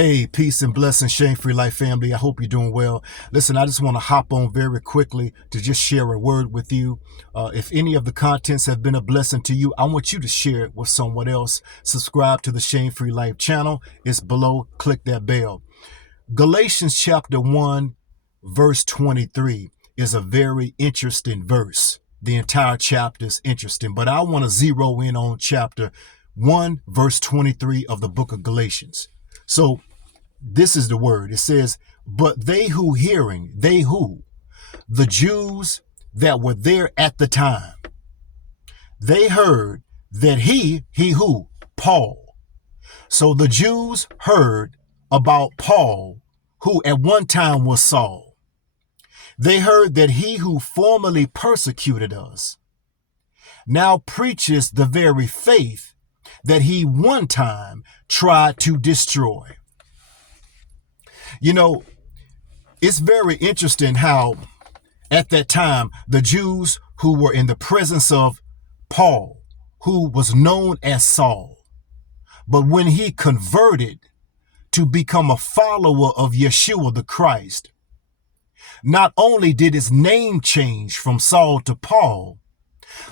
Hey, peace and blessings, Shame-Free Life family. I hope you're doing well. Listen, I just want to hop on very quickly to just share a word with you. If any of the contents have been a blessing to you, I want you to share it with someone else. Subscribe to the Shame-Free Life channel. It's below. Click that bell. Galatians chapter 1, verse 23 is a very interesting verse. The entire chapter is interesting, but I want to zero in on chapter 1, verse 23 of the book of Galatians. So this is the word. It says, but they who hearing, the Jews that were there at the time, they heard that he who? Paul. So the Jews heard about Paul, who at one time was Saul. They heard that he who formerly persecuted us now preaches the very faith that he one time tried to destroy. You know, it's very interesting how at that time, the Jews who were in the presence of Paul, who was known as Saul, but when he converted to become a follower of Yeshua the Christ, not only did his name change from Saul to Paul,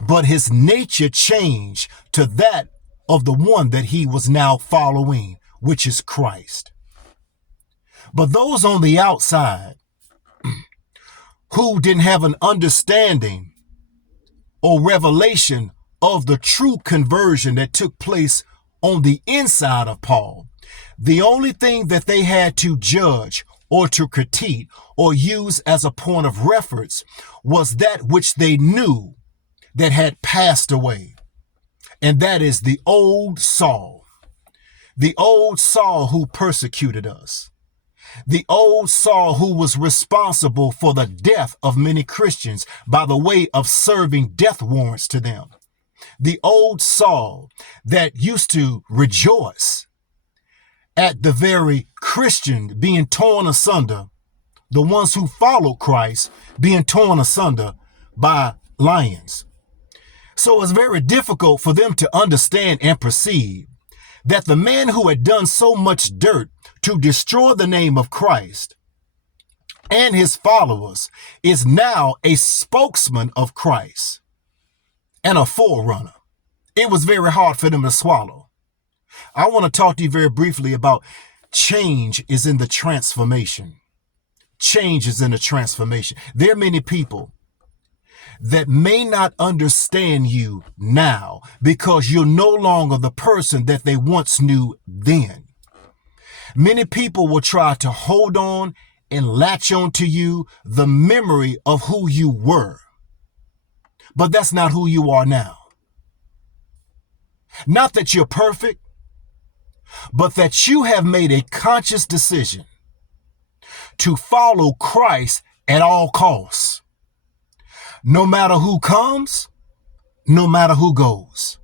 but his nature changed to that of the one that he was now following, which is Christ. But those on the outside who didn't have an understanding or revelation of the true conversion that took place on the inside of Paul, the only thing that they had to judge or to critique or use as a point of reference was that which they knew that had passed away. And that is the old Saul who persecuted us, the old Saul who was responsible for the death of many Christians by the way of serving death warrants to them, the old Saul that used to rejoice at the very Christian being torn asunder, the ones who followed Christ being torn asunder by lions. So it's very difficult for them to understand and perceive that the man who had done so much dirt to destroy the name of Christ and his followers is now a spokesman of Christ and a forerunner. It was very hard for them to swallow. I want to talk to you very briefly about change is in the transformation. Change is in the transformation. There are many people that may not understand you now because you're no longer the person that they once knew then. Many people will try to hold on and latch on to you, the memory of who you were. But that's not who you are now. Not that you're perfect, but that you have made a conscious decision to follow Christ at all costs. No matter who comes, no matter who goes.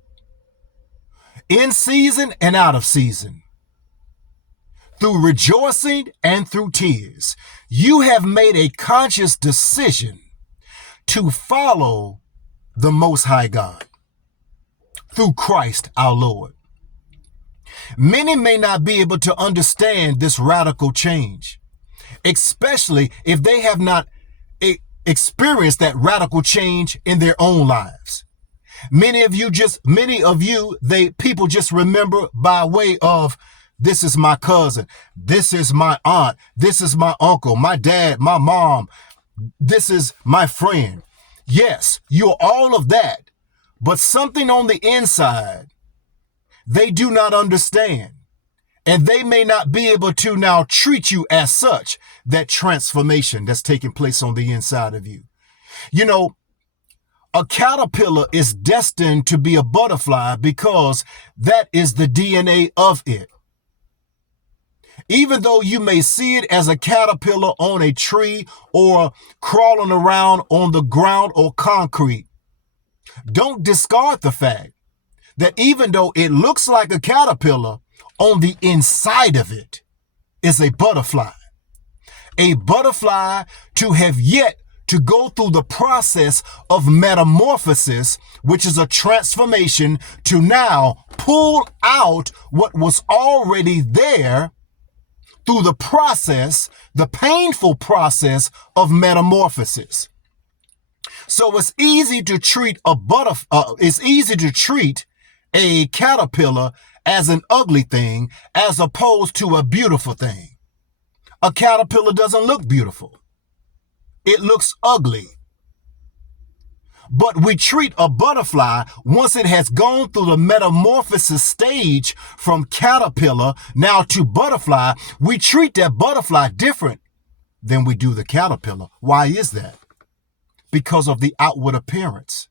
In season and out of season. Through rejoicing and through tears. You have made a conscious decision to follow the Most High God. Through Christ our Lord. Many may not be able to understand this radical change. Especially if they have not experience that radical change in their own lives. People just remember by way of, this is my cousin, this is my aunt, this is my uncle, my dad, my mom, this is my friend. Yes, you're all of that, but something on the inside, they do not understand. And they may not be able to now treat you as such, that transformation that's taking place on the inside of you. You know, a caterpillar is destined to be a butterfly because that is the DNA of it. Even though you may see it as a caterpillar on a tree or crawling around on the ground or concrete, don't discard the fact that even though it looks like a caterpillar, on the inside of it is a butterfly. A butterfly to have yet to go through the process of metamorphosis, which is a transformation to now pull out what was already there through the process, the painful process of metamorphosis. So it's easy to treat a caterpillar as an ugly thing as opposed to a beautiful thing. A caterpillar doesn't look beautiful. It looks ugly. But we treat a butterfly, once it has gone through the metamorphosis stage from caterpillar now to butterfly, we treat that butterfly different than we do the caterpillar. Why is that? Because of the outward appearance.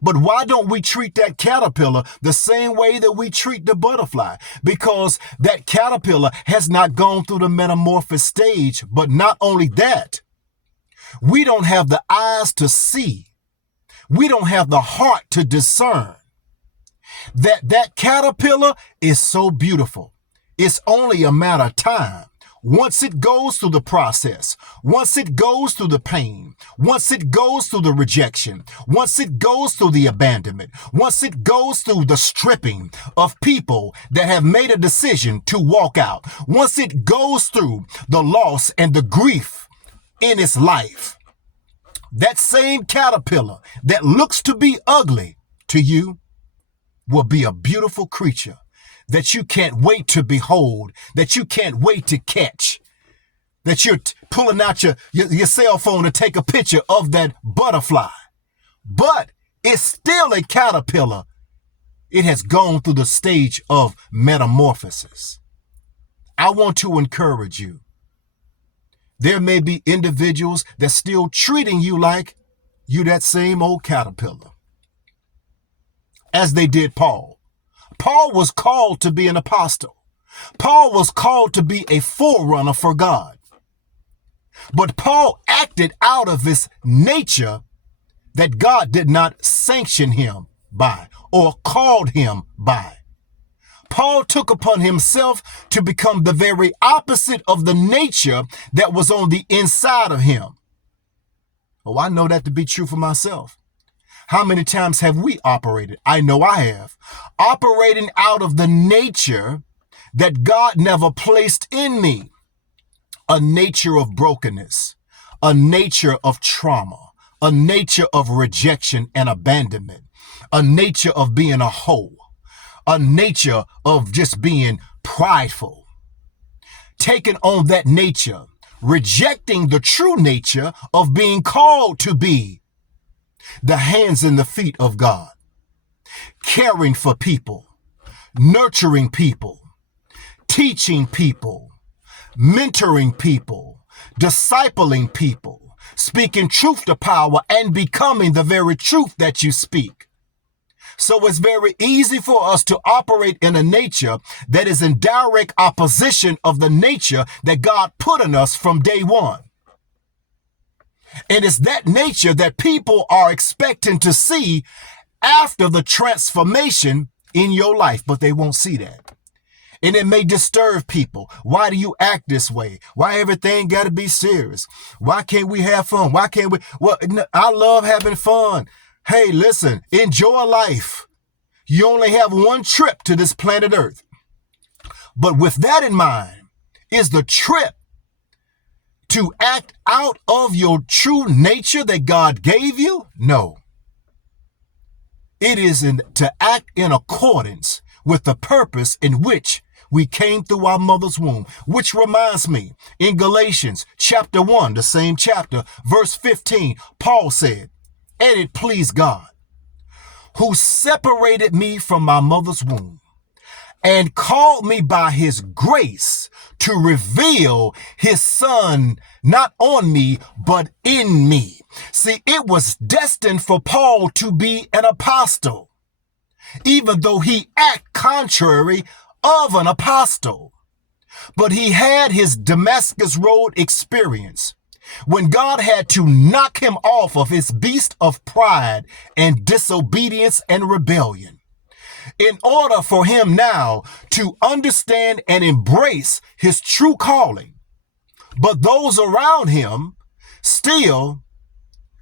But why don't we treat that caterpillar the same way that we treat the butterfly? Because that caterpillar has not gone through the metamorphosis stage. But not only that, we don't have the eyes to see. We don't have the heart to discern that caterpillar is so beautiful. It's only a matter of time. Once it goes through the process, once it goes through the pain, once it goes through the rejection, once it goes through the abandonment, once it goes through the stripping of people that have made a decision to walk out, once it goes through the loss and the grief in its life, that same caterpillar that looks to be ugly to you will be a beautiful creature that you can't wait to behold, that you can't wait to catch, that you're pulling out your cell phone to take a picture of that butterfly. But it's still a caterpillar. It has gone through the stage of metamorphosis. I want to encourage you. There may be individuals that's still treating you like you that same old caterpillar, as they did Paul. Paul was called to be an apostle. Paul was called to be a forerunner for God. But Paul acted out of his nature that God did not sanction him by or called him by. Paul took upon himself to become the very opposite of the nature that was on the inside of him. Oh, I know that to be true for myself. How many times have we operated? I know I have. Operating out of the nature that God never placed in me. A nature of brokenness, a nature of trauma, a nature of rejection and abandonment, a nature of being a hoe, a nature of just being prideful. Taking on that nature, rejecting the true nature of being called to be the hands and the feet of God, caring for people, nurturing people, teaching people, mentoring people, discipling people, speaking truth to power and becoming the very truth that you speak. So it's very easy for us to operate in a nature that is in direct opposition of the nature that God put in us from day one. And it's that nature that people are expecting to see after the transformation in your life, but they won't see that. And it may disturb people. Why do you act this way? Why everything got to be serious? Why can't we have fun? Why can't we? Well, I love having fun. Hey, listen, enjoy life. You only have one trip to this planet Earth. But with that in mind, is the trip to act out of your true nature that God gave you? No. It is to act in accordance with the purpose in which we came through our mother's womb. Which reminds me, in Galatians chapter 1, the same chapter, verse 15, Paul said, "And it pleased God, who separated me from my mother's womb and called me by his grace to reveal his son not on me, but in me." See, it was destined for Paul to be an apostle, even though he acted contrary of an apostle. But he had his Damascus Road experience when God had to knock him off of his beast of pride and disobedience and rebellion, in order for him now to understand and embrace his true calling. But those around him still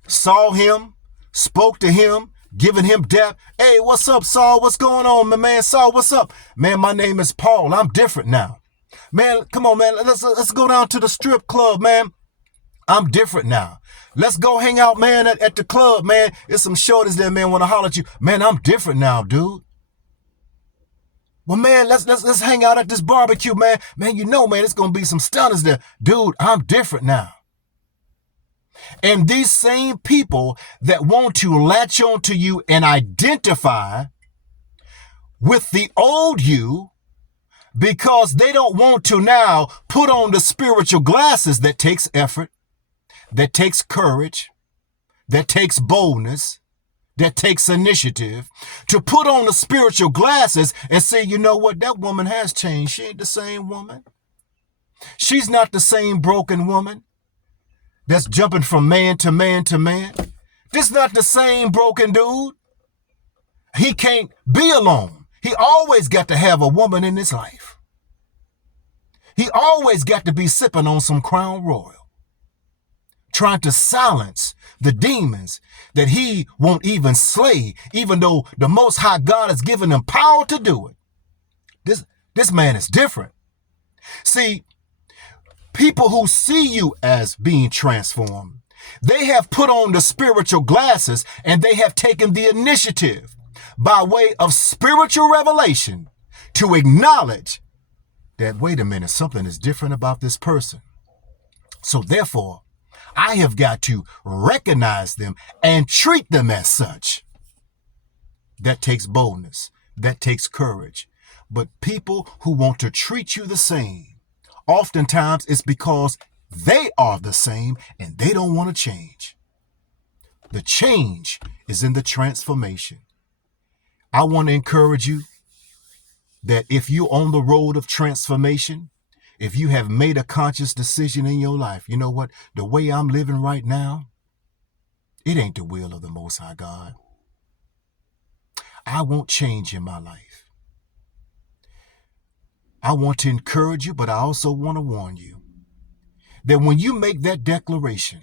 saw him, spoke to him, giving him depth. "Hey, what's up, Saul? What's going on, my man? Saul, what's up? Man, my name is Paul. I'm different now. Man, come on, man. Let's go down to the strip club, man. I'm different now. Let's go hang out, man, at the club, man. There's some shorties there, man, want to holler at you. Man, I'm different now, dude. Well, man, let's hang out at this barbecue, man. Man, you know, man, it's going to be some stunners there. Dude, I'm different now. And these same people that want to latch on to you and identify with the old you, because they don't want to now put on the spiritual glasses that takes effort, that takes courage, that takes boldness, that takes initiative, to put on the spiritual glasses and say, you know what, that woman has changed. She ain't the same woman. She's not the same broken woman that's jumping from man to man to man. This not the same broken dude. He can't be alone. He always got to have a woman in his life. He always got to be sipping on some Crown Royal, trying to silence the demons that he won't even slay, even though the Most High God has given him power to do it. This man is different. See, people who see you as being transformed, they have put on the spiritual glasses and they have taken the initiative by way of spiritual revelation to acknowledge that, wait a minute, something is different about this person. So therefore, I have got to recognize them and treat them as such. That takes boldness. That takes courage. But people who want to treat you the same, oftentimes it's because they are the same and they don't want to change. The change is in the transformation. I want to encourage you that if you're on the road of transformation, if you have made a conscious decision in your life, you know what? The way I'm living right now, it ain't the will of the Most High God. I won't change in my life. I want to encourage you, but I also want to warn you that when you make that declaration,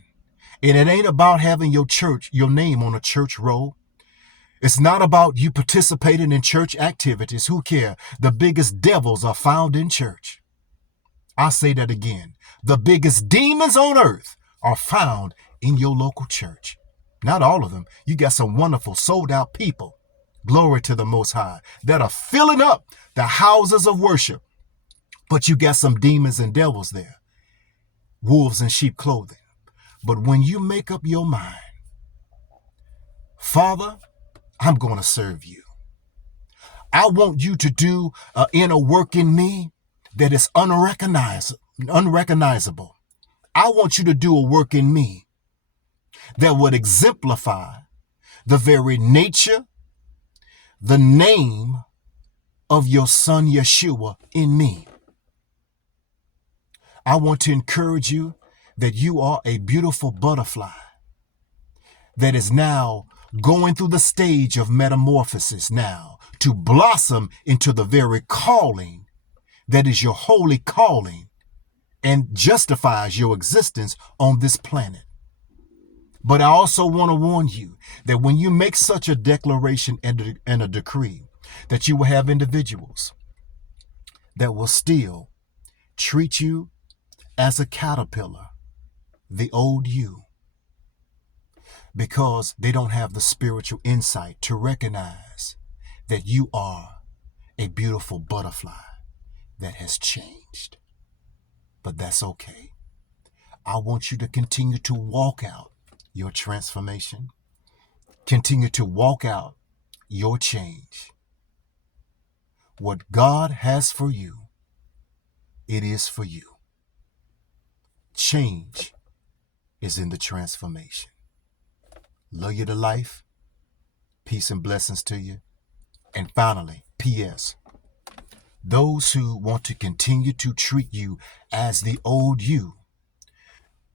and it ain't about having your name on a church roll, it's not about you participating in church activities. Who care? The biggest devils are found in church. I'll say that again. The biggest demons on earth are found in your local church. Not all of them. You got some wonderful sold out people, glory to the Most High, that are filling up the houses of worship. But you got some demons and devils there, wolves in sheep clothing. But when you make up your mind, Father, I'm going to serve you. I want you to do an inner work in me that is unrecognizable. I want you to do a work in me that would exemplify the very nature, the name of your son Yeshua in me. I want to encourage you that you are a beautiful butterfly that is now going through the stage of metamorphosis now to blossom into the very calling that is your holy calling and justifies your existence on this planet. But I also want to warn you that when you make such a declaration and a decree, that you will have individuals that will still treat you as a caterpillar, the old you, because they don't have the spiritual insight to recognize that you are a beautiful butterfly that has changed. But that's okay. I want you to continue to walk out your transformation. Continue to walk out your change. What God has for you, it is for you. Change is in the transformation. Love you to life. Peace and blessings to you. And finally, P.S. Those who want to continue to treat you as the old you,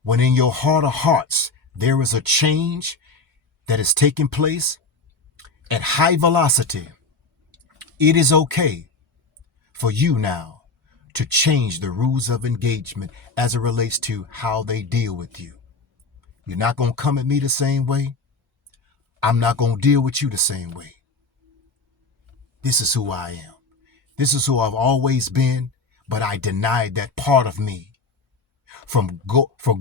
when in your heart of hearts there is a change that is taking place at high velocity, it is okay for you now to change the rules of engagement as it relates to how they deal with you. You're not going to come at me the same way. I'm not going to deal with you the same way. This is who I am. This is who I've always been, But I denied that part of me from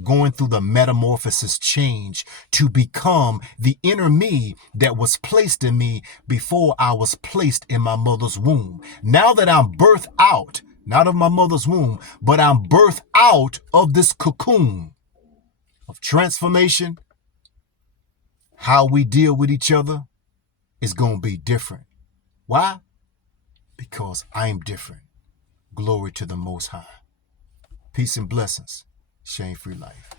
going through the metamorphosis change to become the inner me that was placed in me before I was placed in my mother's womb. Now that I'm birthed out, not of my mother's womb, but I'm birthed out of this cocoon of transformation, how we deal with each other is going to be different. Why? Because I'm different. Glory to the Most High. Peace and blessings. Shame-free life.